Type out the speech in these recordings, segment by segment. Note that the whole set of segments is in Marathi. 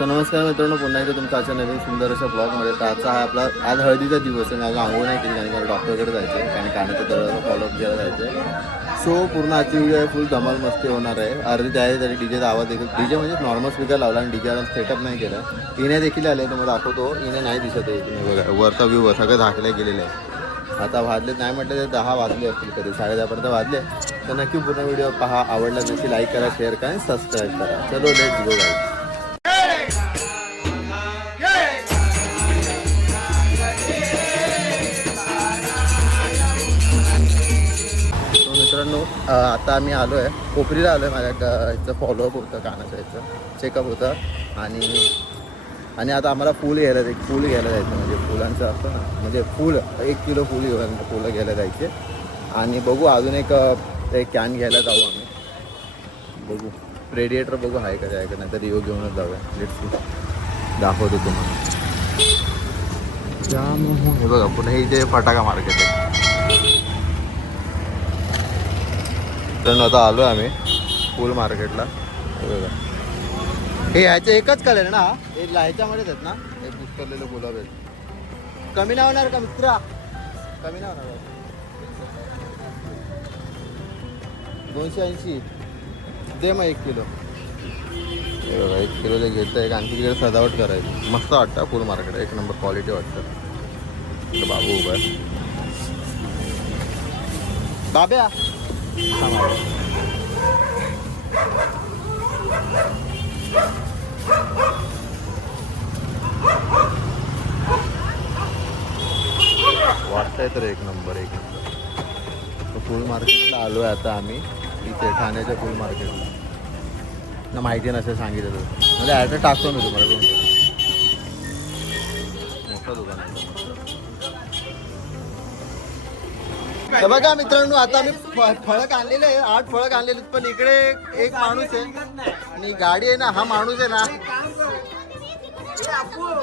नमस्कार मित्रांनो, पुन्हा एकदा तुमचा आजच्या नवीन सुंदर अशा ब्लॉगमध्ये. तर आजचा हा आपला आज हळदीचा दिवस आहे. माझं आंघोळ नाही केली कारण डॉक्टरकडे जायचं आहे, कारण कानाचं तळाचं फॉलोअप घ्यायला जायचं आहे. सो पूर्ण आजची व्हिडिओ आहे, फुल धमाल मस्ती होणार आहे. अर्धी तयारी तरी डीजेचा आवाज देखील, डीजे म्हणजे नॉर्मल स्पीकर लावला आणि डीजेला सेटअप नाही केला. इने देखील आले, तुम्हाला दाखवतो. इने नाही दिसत आहे, तुम्ही बघा वरचा व्ह्यू सगळं झाकलं गेलेलं आहे. आता वाजले नाही म्हटलं तर 10 वाजले असतील, कधी 10:30पर्यंत वाजले. तर नक्की पूर्ण व्हिडिओ पहा. आवडला नक्की लाईक करा, शेअर करा आणि सबस्क्राईब करा. चलो लेट्स गो गाइस. मित्रांनो, आता आम्ही आलो आहे कोपरीला आलो आहे. माझ्या याचं फॉलोअप होतं, कानाचं याचं चेकअप होतं. आणि आता आम्हाला फूल घ्यायला जायचं, म्हणजे फुलांचं असतं ना, म्हणजे फूल 1 किलो फुलं घ्यायला जायचे. आणि बघू अजून एक कॅन घ्यायला जाऊ आम्ही. बघू रेडिएटर बघू आहे का नाही तर रिओ घेऊनच जाऊया. लेट्स दाखवतो तुम्हाला. हे बघा पुन्हा हे इथे फटाका मार्केट आहे. तर आता आलो आम्ही फुल मार्केटला. बघा हे ह्याचं एकच कलर ना, हे ह्याच्यामध्येच आहेत ना, हे पुष्करलेलं गुलाब आहेत. कमी नाही होणार का मित्रा? कमी नाही होणार. 280 दे मग 1 किलो. हे बघा 1 किलो जे घेतं आहे. आणखी तिकडे सजावट करायची. मस्त वाटतं फुल मार्केट, एक नंबर क्वालिटी वाटतं. बाबू उभा आहे. बाब्या वाटतंय तर एक नंबर. फुल मार्केटला आलो आहे आता आम्ही, इथे ठाण्याच्या फुल मार्केटला. ना माहिती नसेल सांगितलं तर म्हणजे ॲड्रेस टाकतो मी तुम्हाला. मोठं दुकान आहे. तर बघा मित्रांनो, आता आम्ही फळं आणलेले आहे, 8 फळं आणलेले. पण इकडे एक माणूस आहे आणि गाडी आहे ना, हा माणूस आहे ना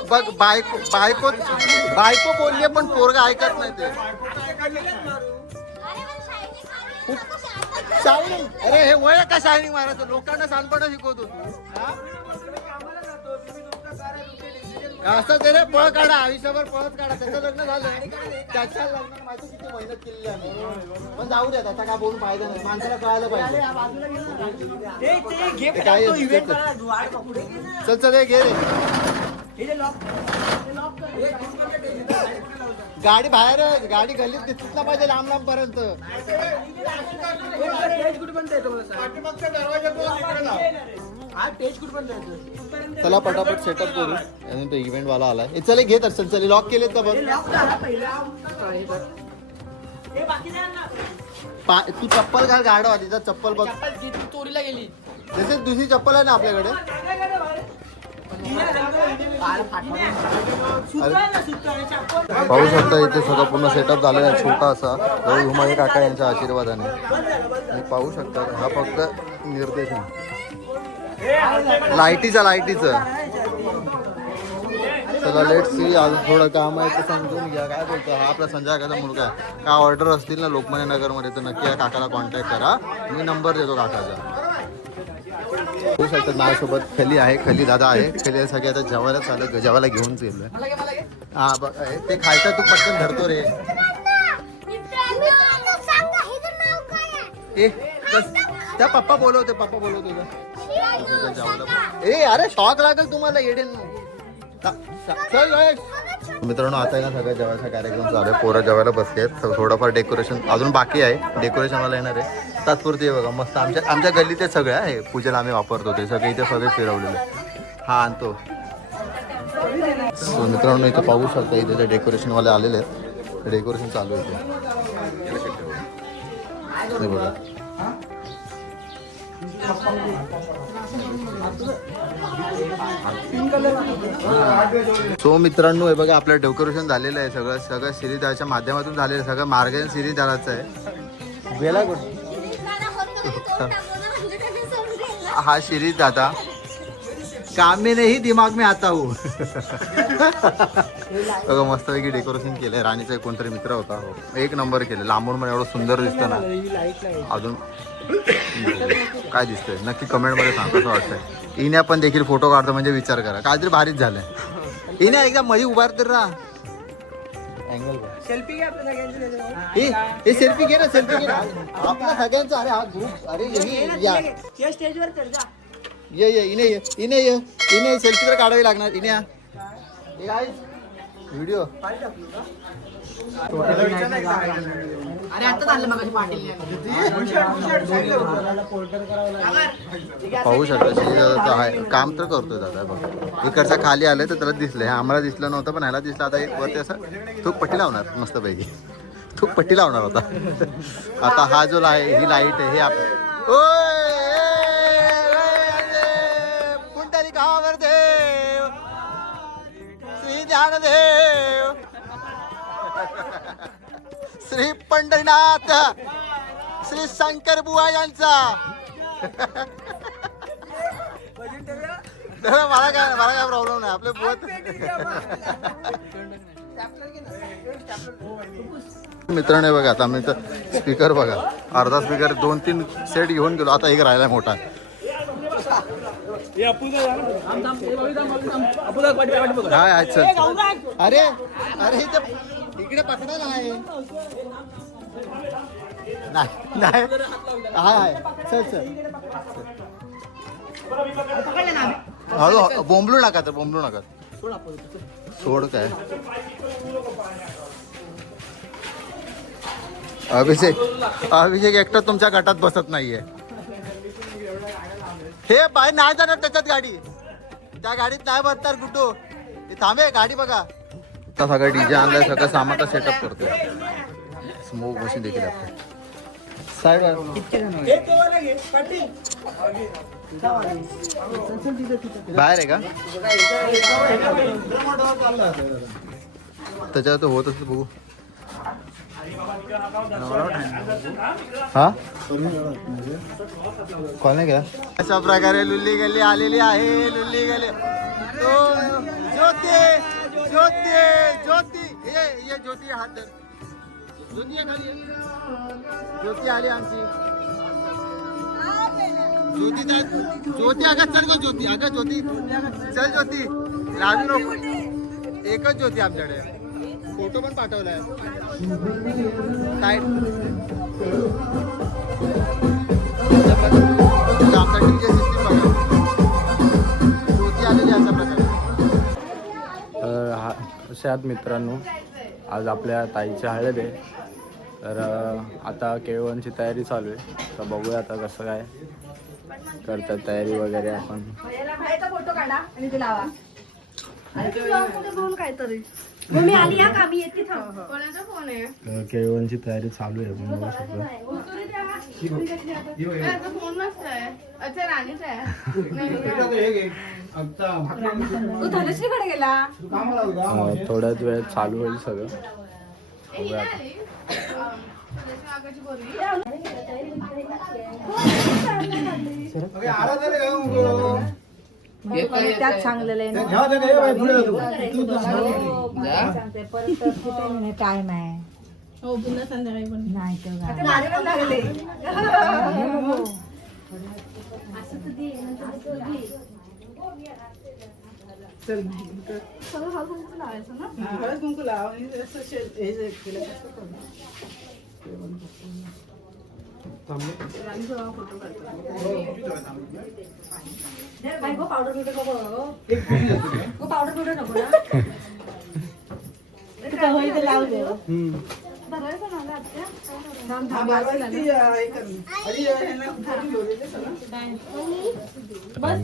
बघ, बायको बोलली पण पोरगा ऐकत नाही ते. शायनिंग, अरे हे वय का शायनिंग मारायचं? लोकांना सांगपणा शिकवतो तू. असं ते रे, पळ काढा आयुष्यभर, पळत काढा. त्याचं लग्न झालं, त्याच्या लग्नात माहिती किती मेहनत केलेली आम्ही. पण जाऊ द्या, त्याचा काय बोलून फायदा नाही. माणसाला कळायला पाहिजे. काय चल चल हे घे रे. गाडी बाहेर, गाडी गल्लीत दिसत ना पाहिजे लांब लांब पर्यंत. चला पटापट सेटअप करू. आणि तो इव्हेंट वाला आलाय. चले घे तर. चल लॉक केलेत का बघ. तू चप्पल घाल, गाडवा तिचा चप्पल बघ. चोरीला गेली. जसे दुसरी चप्पल आहे ना आपल्याकडे. पाहू शकता इथे सगळं पूर्ण सेटअप झालेला आहे, छोटा असा. रवी हुमायूं काका यांच्या आशीर्वादाने. आणि पाहू शकता हा फक्त निर्देशन लाईटीचं. चला लेट्स सी. अजून थोडं काम आहे ते समजून घ्या. काय बोलतो हा आपला संजय काकाचा मुलगा आहे. काय ऑर्डर असतील ना लोकमान्य नगरमध्ये तर नक्की या काकाला कॉन्टॅक्ट करा. मी नंबर देतो काकाचा. होऊ शकतं. माझ्यासोबत खली आहे, खली दादा आहे. खली सगळे आता जेवायला चालू, जेवायला घेऊन चाललोय. हा बघ ते खायचं तू पटकन धरतो रे. त्या पप्पा बोलवते ए. अरे शॉक लागेल तुम्हाला येडे. मित्रांनो आता आहे ना सगळ्या जेवायचा कार्यक्रम चालू आहे. पोरं जेवायला बसले आहेत. थोडंफार डेकोरेशन अजून बाकी आहे. डेकोरेशनवाला येणार आहे तात्पुरती. बघा मस्त आमच्या गल्लीत ते सगळं आहे. पूजेला आम्ही वापरतो ते सगळे इथे सगळे फिरवलेले. हा आणतो. मित्रांनो इथे पाहू शकता, इथे ते डेकोरेशनवाले आलेले आहेत. डेकोरेशन चालू आहे ते बघा. सो मित्रांनो हे बघा आपलं डेकोरेशन झालेलं आहे. सगळं सिरीज त्याच्या माध्यमातून झालेलं आहे. सगळं मार्गन सिरीज झालाच आहे. गेला कुठे हा सिरीज दादा. काम में नहीं दिमाग में आता हूँ. बघा मस्तपैकी डेकोरेशन केलंय. राणीचा कोणतरी मित्र होता, एक नंबर केलं. लांबून पण एवढं सुंदर दिसतं ना. अजून काय दिसतंय नक्की कमेंटमध्ये सांगा कसं वाटतंय. इन्या पण देखील फोटो काढतो म्हणजे विचार करा काहीतरी भारीच झालंय. इन्या एकदम मध्ये उभार तर राहा. अँगल सेल्फी घ्या आपल्या सगळ्यांची. हे सेल्फी घे ना सेल्फी घे ना आपला सगळ्यांचा. अरे हा ग्रुप अरे या स्टेजवर चढ जा. ये इने सेल्फी तर काढावी लागणार. इन्या व्हिडिओ अरे आता झालं मग पाटील पाहू शकता आहे काम तर करतोय दादा बघ. इकडचा खाली आलं तर त्याला दिसलंय. आम्हाला दिसलं नव्हतं पण ह्याला दिसलं. आता एक वरती असं थूक पट्टी लावणार मस्तपैकी. थूक पट्टी लावणार होता. आता हा जो आहे ही लाईट आहे हे पुंडली गावावर देव श्री ज्ञानदेव श्री पंढरीनाथ श्री शंकर बुवा यांचा. मला काय प्रॉब्लेम नाही आपले बुवा. मित्रांनो बघा आता आम्ही तर स्पीकर बघा अर्धा स्पीकर 2-3 सेट घेऊन गेलो. आता एक राहिला मोठा. हाय चल. अरे अरे इकडे पकडा नाही. हाय चल चल हळू बोंबलू नका तर बोंबलू नका. सोड काय अभिषेक एकटा तुमच्या गटात बसत नाहीये. हे बाहेर नाही जाणार त्याच्यात गाडी. त्या गाडीत नाही बसणार गुड्डू. हे थांबे गाडी बघा. आता सगळं डीजे आणलंय सगळं सामान सेटअप करतोय. स्मोक मशीन देखील आपल्या साईड बाहेर आहे का त्याच्यावर तर होत असत बघू. हा कॉल नाही केला. अशा प्रकारे लुल्ली गल्ली आलेली आहे. लुल्ली गल्ली ज्योती ज्योती ज्योती ये ज्योती हात धर. ज्योती आहे खाली. ज्योती आली आमची. ज्योती अगं चल गो ज्योती. अगं ज्योती चल ज्योती लाजू नको. एकच ज्योती आमच्याकडे. फोटो पण पाठवलाय. आमचा डीजे सिस्टीम बघा. ज्योती आलेली अशा प्रकारे. अशात मित्रांनो आज आपल्या ताईची हळद आहे. तर आता केळवणची तयारी चालू आहे. तर बघूया आता कसं काय करतात तयारी वगैरे. आपण फोटो काढा आणि ते लावा. मी आली या का मी येते थांब. कोणाचा फोन आहे? केळवणची तयारी चालू आहे. आपण बघू शकतो. फोन नसतोय. अच्छा राणीचा आहे. तू धनश्रीकडे गेला. थोड्याच वेळात चालू होईल सगळं. बघूया आता. त्यात सांगलेलं आहे टाइम आहे. हो पुन्हा संध्याकाळी पण नाही पावडर बिवडर नको. पावडर बिवडर नको ना. लावू दे.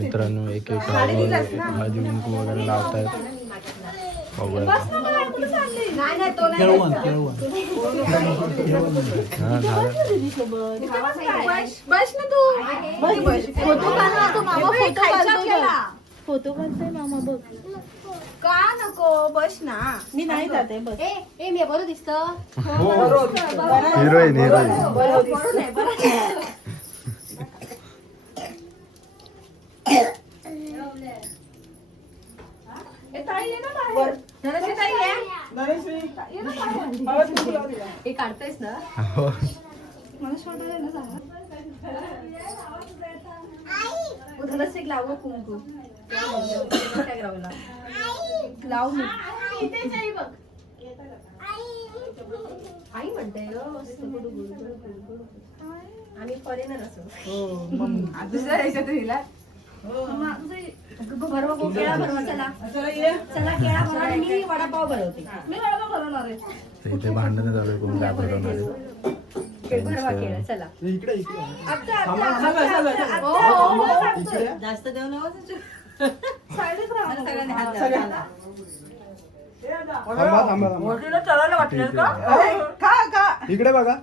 मित्रांनो एक एक हळदी कुंकू वगैरे लावतायत. बघूया बस ना तू. फोटो काढतो मामा. फोटो काढतोय मामा बघ. का नको बस ना. मी नाही जाते बस. ए मी बरं दिसतं. Heroine heroine. काढतायस ना मला ओठालाच एक लावू कुंकू काय लावला लावू मी आई म्हणते आम्ही फॉरेनर असो दुसऱ्या देशात हिला भरवा केळा भरवा चला चला केळा भरवा आणि मी वडापाव भरवते मी वडापाव भरवणार आहे इथे भांडणं चालू आहे, कोण काय बनवणार आहे. भरवा केळा चला जास्त देऊ नका इकडे बघा.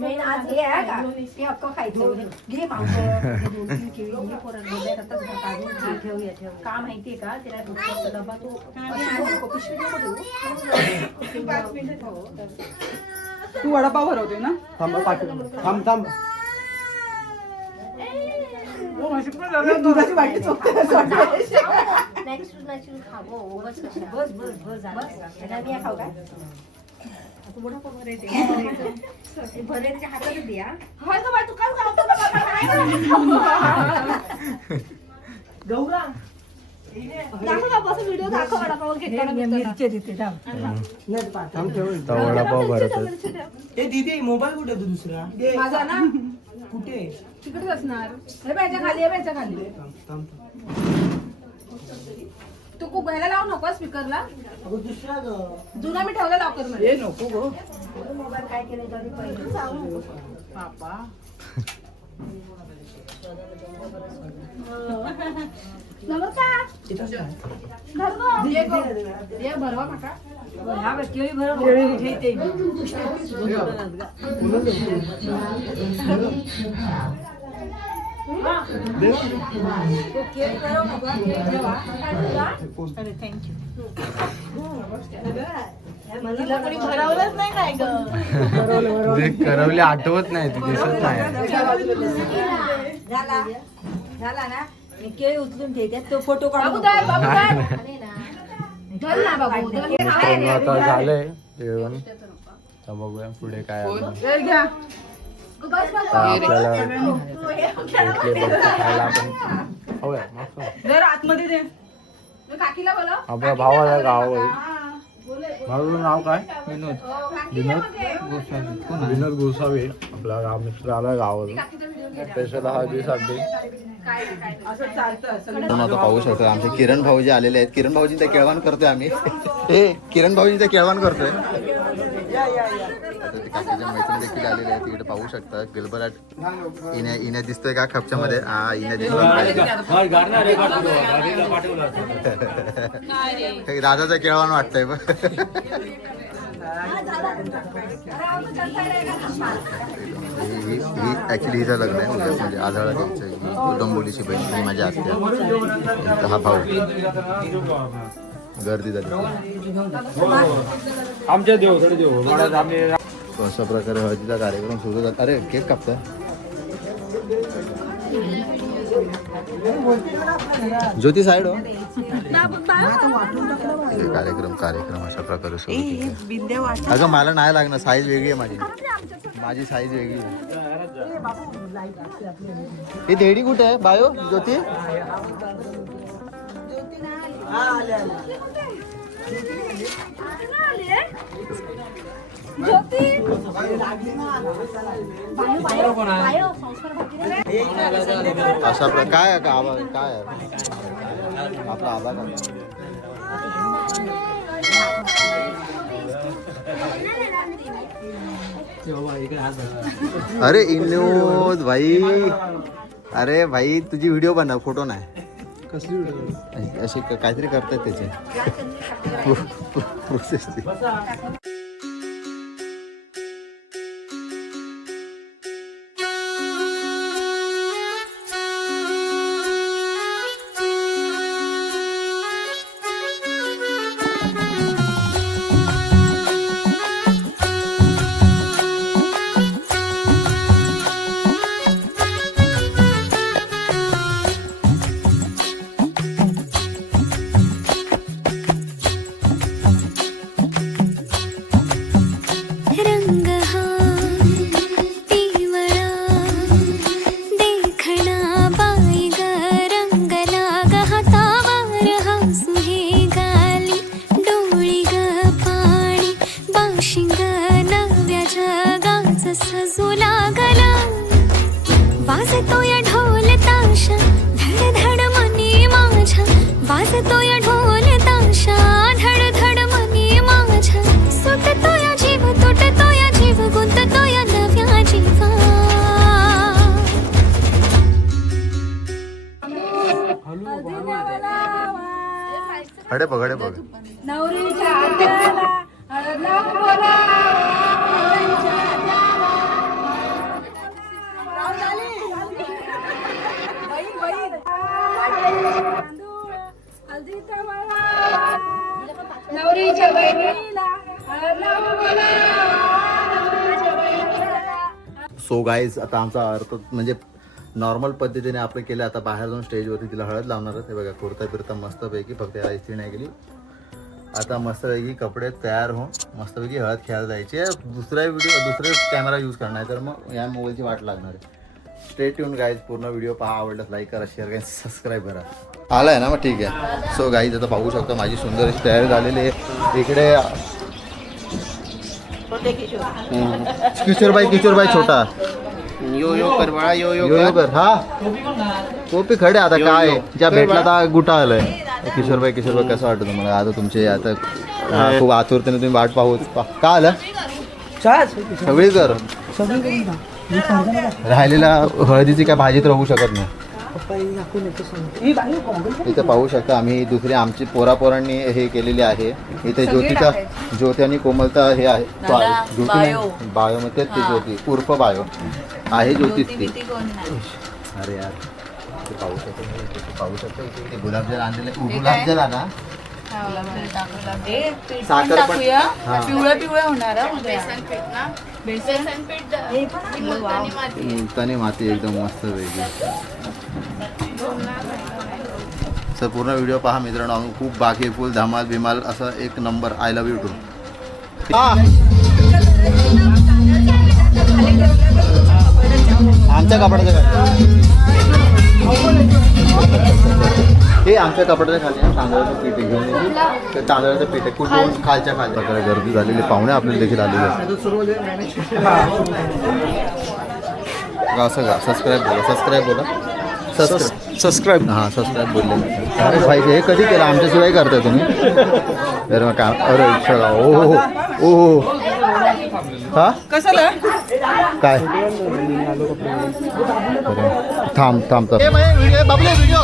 मेन आज हे आहे का हे अक्क खायचं घे का माहितीये का त्याला डबा तो तू वडापाव भरवते ना? थांब थांब. दुधाची वाटी चोखते नॅचरल खावं बस बस बस बस मी खाऊ काय भरेच्या हातात द्या तू काय गौरा व्हिडिओ दाखव वडापाव घेताना तो वडापाव भरतो. ए दीदी मोबाईल कुठे तू दुसरा माझा ना कुठे तिकडेच असणार हे बायच्या खाली हे बायच्या खाली तू खूप घ्यायला लावू नको स्पीकरला अगं दुसरा ग जुना मी ठेवला लॉकर मध्ये ए नको गो मोबाईल काय केलं तरी पहिले पापा ये भरवा काका भरवलंच नाही काय करवली आठवत नाही ती दिसत नाही. झाला ना मी केळी उचलून ठेवते तो फोटो काढून आता झालंय जेवण. आता बघूया पुढे काय अजून. आता आपल्याला इडली बघतो खायला आपण खाऊया मस्त. जर आतमध्ये दे काकीला बोला आपल्या भावाला गावावर. भावाचं नाव काय? विनोद गोसावी. आपला गाव मित्र आला गावावरून स्पेशल हळदीसाठी. असं चालतं आपण आता पाहू शकतो आमचे किरण भाऊजी आलेले आहेत. किरण भाऊजी त्या केळवण करतोय आम्ही. हे किरण भाऊजी त्या केळवण करतोय. आता ते काकीच्या मैत्रीण देखील आलेले आहेत. तिकडे पाहू शकता गलबराट इन्या दिसतोय का खपच्यामध्ये? हा इन्या दिसतोय. दादाचं केळवण वाटतंय बघ. ही ऍक्च्युली हिचं लग्न आहे उद्या, म्हणजे आजळा द्यायचं आहे. डोंबोलीची बहीण ही माझी आत्या. हा भाऊ. गर्दी झाली. आमच्या देव आम्ही So, अशा प्रकारे हळदीचा कार्यक्रम सुरू झाला. अरे केक कापताय? ज्योती साईड हो. कार्यक्रम अशा प्रकारे सुरू केला. अगं मला नाही लागणार, साईज वेगळी आहे माझी साईज वेगळी आहे. ही देडी कुठे आहे बायो ज्योती? अशा प्रकार काय आवाज काय आपला आवाज अरे इनोद भाई, अरे भाई तुझी व्हिडिओ बनव, फोटो नाही. कसली व्हिडिओ? अशी काहीतरी करतात त्याचे प्रोसेसची. वाजतो या ढोल ताशा धड धड मनी माझ्या वाजतो या ढोल ताशा धड धड मनी माझ्या सुटतो या जीव तुटतो या जीव गुंततो या नव्या जीवा हडे बघ नवरीच्या हाताला हळद लावून बोला. नवरीच्या बहिणीला हळद लावून बोला. सो गाईज आता आमचा अर्थ म्हणजे नॉर्मल पद्धतीने आपण केलं. आता बाहेर जाऊन स्टेजवरती तिला हळद लावणार आहे. ते बघा कुर्ता बिरता मस्तपैकी, फक्त याला इस्त्री नाही गेली. आता मस्तपैकी कपडे तयार होऊन मस्तपैकी हळद खेळायला जायची आहे. दुसरे कॅमेरा यूज करणार तर मग या मोबाईलची वाट लागणार आहे. स्टे ट्यून गाईज, पूर्ण व्हिडिओ पहा. आवडल्यास लाईक करा, शेअर करा, सबस्क्राईब करा. आला आहे ना मग ठीक आहे. सो गाईज आता पाहू शकता माझी सुंदर अशी तयारी झालेली आहे. इकडे किशोरबाई छोटा यो यो कर बाळा, यो यो यो कर. हा तो पी खडे आता काय ज्या भेटला आता गुटा आलाय. किशोरबाई कसं वाटतं तुम्हाला आता तुमचे आता खूप आतुरतेने तुम्ही वाट का आलं सगळी कर. राहिलेला हळदीची काय भाजी तर होऊ शकत नाही. इथे पाहू शकता आम्ही दुसरी आमची पोरांनी हे केलेली आहे. इथे ज्योती आणि कोमलता हे आहे बायो मध्ये ते ज्योती उर्फ बायो आहे ज्योतीच ती. अरे यार ते पाहू शकतो इथे गुलाबजल आणलेले. गुलाबजल आणा, साखर पण पिवळं होणार मुलतानी माती एकदम मस्त वेगळी. सर पूर्ण व्हिडिओ पहा मित्रांनो. आम्ही खूप बाकी फुल धमाल बिमाल असं एक नंबर. I love you too. आमच्या कपड्याच्या हे आमच्या कपड्याच्या खाली तांदळाचं पीठ घेऊन येते. ते तांदळाचं पीठ आहे कुठून खालच्या प्रकारे गर्दी झालेली. पाहुणे आपल्याला देखील आलेले आहेत. असं का सबस्क्राईब बोला सबस्क्राईब हां सबस्क्राईब बोलले. अरे भाई हे कधी केलं आमच्याशिवाय करताय तुम्ही. अरे मग काय अरे ओ हा कसं काय थांब व्हिडिओ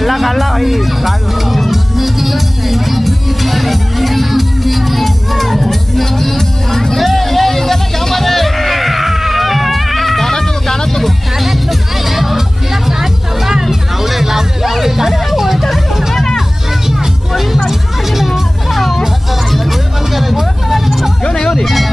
काढला भाई काढ. घेऊन ये.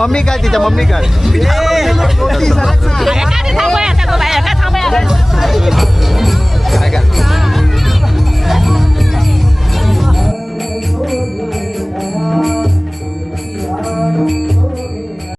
मम्मी काय तिच्या मम्मी काय काय